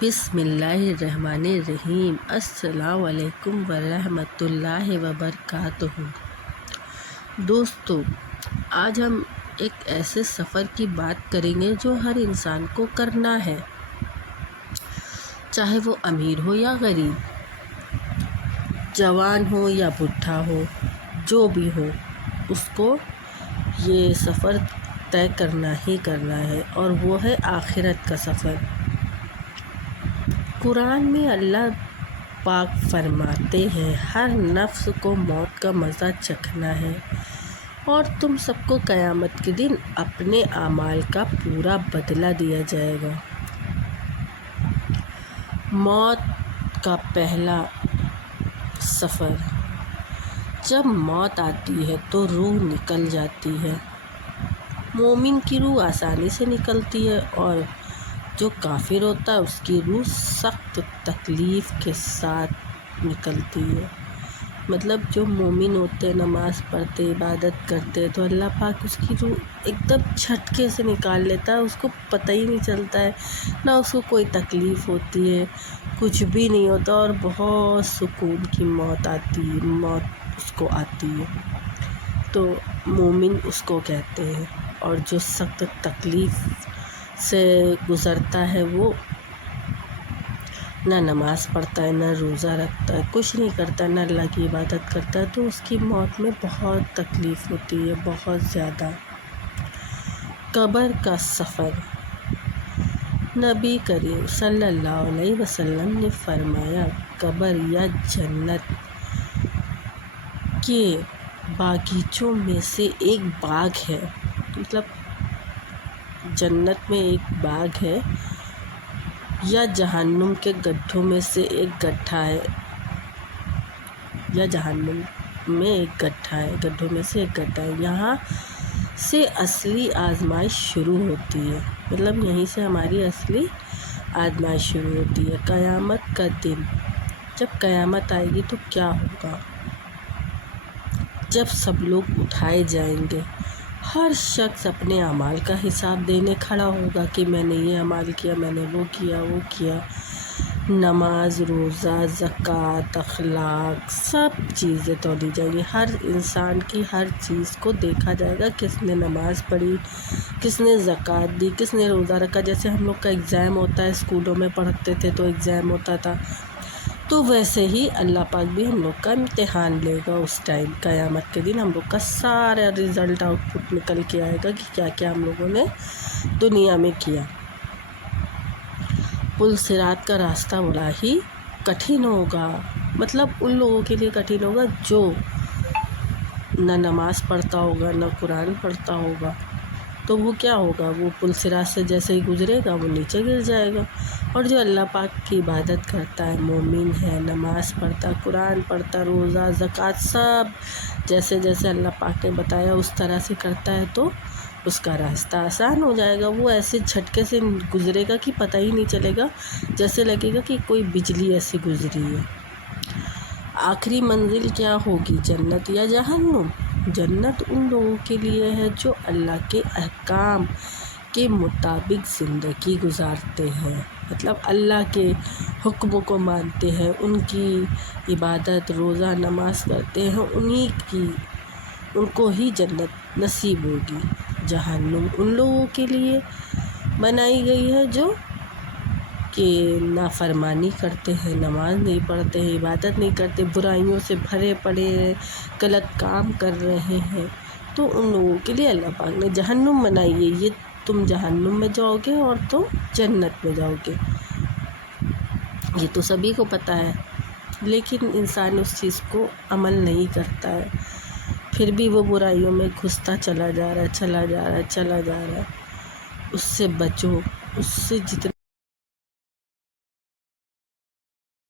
بسم اللہ الرحمن الرحیم۔ السلام علیکم ورحمۃ اللہ وبرکاتہ۔ دوستو، آج ہم ایک ایسے سفر کی بات کریں گے جو ہر انسان کو کرنا ہے، چاہے وہ امیر ہو یا غریب، جوان ہو یا بوڑھا ہو، جو بھی ہو، اس کو یہ سفر طے کرنا ہی کرنا ہے، اور وہ ہے آخرت کا سفر۔ قرآن میں اللہ پاک فرماتے ہیں، ہر نفس کو موت کا مزہ چکھنا ہے، اور تم سب کو قیامت کے دن اپنے اعمال کا پورا بدلہ دیا جائے گا۔ موت کا پہلا سفر۔ جب موت آتی ہے تو روح نکل جاتی ہے۔ مومن کی روح آسانی سے نکلتی ہے، اور جو کافر ہوتا ہے اس کی روح سخت تکلیف کے ساتھ نکلتی ہے۔ مطلب جو مومن ہوتے ہیں، نماز پڑھتے، عبادت کرتے، تو اللہ پاک اس کی روح ایک دم جھٹکے سے نکال لیتا ہے، اس کو پتہ ہی نہیں چلتا ہے، نہ اس کو کوئی تکلیف ہوتی ہے، کچھ بھی نہیں ہوتا، اور بہت سکون کی موت اس کو آتی ہے۔ تو مومن اس کو کہتے ہیں، اور جو سخت تکلیف سے گزرتا ہے وہ نہ نماز پڑھتا ہے، نہ روزہ رکھتا ہے، کچھ نہیں کرتا، نہ اللہ کی عبادت کرتا ہے، تو اس کی موت میں بہت تکلیف ہوتی ہے، بہت زیادہ۔ قبر کا سفر۔ نبی کریم صلی اللہ علیہ وسلم نے فرمایا، قبر یا جنت کے باغیچوں میں سے ایک باغ ہے۔ مطلب جنت میں ایک باغ ہے، یا جہنم کے گڈھوں میں سے ایک گڈھا ہے، گڈھوں میں سے ایک گڈھا ہے۔ یہاں سے اصلی آزمائش شروع ہوتی ہے، مطلب یہیں سے ہماری اصلی آزمائش شروع ہوتی ہے۔ قیامت کا دن۔ جب قیامت آئے گی تو کیا ہوگا؟ جب سب لوگ اٹھائے جائیں گے، ہر شخص اپنے اعمال کا حساب دینے کھڑا ہوگا کہ میں نے یہ اعمال کیا، میں نے وہ کیا۔ نماز، روزہ، زکوٰۃ، اخلاق، سب چیزیں تولی جائیں گی۔ ہر انسان کی ہر چیز کو دیکھا جائے گا، کس نے نماز پڑھی، کس نے زکوٰۃ دی، کس نے روزہ رکھا۔ جیسے ہم لوگ کا ایگزام ہوتا ہے، اسکولوں میں پڑھتے تھے تو ایگزام ہوتا تھا، تو ویسے ہی اللہ پاک بھی ہم لوگ کا امتحان لے گا۔ اس ٹائم قیامت کے دن ہم لوگ کا سارا رزلٹ آؤٹ پٹ نکل کے آئے گا کہ کیا کیا ہم لوگوں نے دنیا میں کیا۔ پل صراط کا راستہ بڑا ہی کٹھن ہوگا، مطلب ان لوگوں کے لیے کٹھن ہوگا جو نہ نماز پڑھتا ہوگا، نہ قرآن پڑھتا ہوگا، تو وہ کیا ہوگا؟ وہ پل صراط سے جیسے ہی گزرے گا وہ نیچے گر جائے گا۔ اور جو اللہ پاک کی عبادت کرتا ہے، مومن ہے، نماز پڑھتا، قرآن پڑھتا، روزہ، زکوٰۃ، سب جیسے جیسے اللہ پاک نے بتایا اس طرح سے کرتا ہے، تو اس کا راستہ آسان ہو جائے گا۔ وہ ایسے جھٹکے سے گزرے گا کہ پتہ ہی نہیں چلے گا، جیسے لگے گا کہ کوئی بجلی ایسی گزری ہے۔ آخری منزل کیا ہوگی؟ جنت یا جہنم؟ جنت ان لوگوں کے لیے ہے جو اللہ کے احکام کے مطابق زندگی گزارتے ہیں، مطلب اللہ کے حکم کو مانتے ہیں، ان کی عبادت، روزہ، نماز کرتے ہیں، ان کو ہی جنت نصیب ہوگی۔ جہنم ان لوگوں کے لیے بنائی گئی ہے جو کہ نافرمانی کرتے ہیں، نماز نہیں پڑھتے ہیں، عبادت نہیں کرتے، برائیوں سے بھرے پڑے ہیں، غلط کام کر رہے ہیں، تو ان لوگوں کے لیے اللہ پاک نے جہنم بنائی ہے۔ یہ تم جہنم میں جاؤ گے اور تم جنت میں جاؤ گے، یہ تو سبھی کو پتہ ہے، لیکن انسان اس چیز کو عمل نہیں کرتا ہے، پھر بھی وہ برائیوں میں گھستا چلا جا رہا ہے۔ اس سے بچو، اس سے جتنا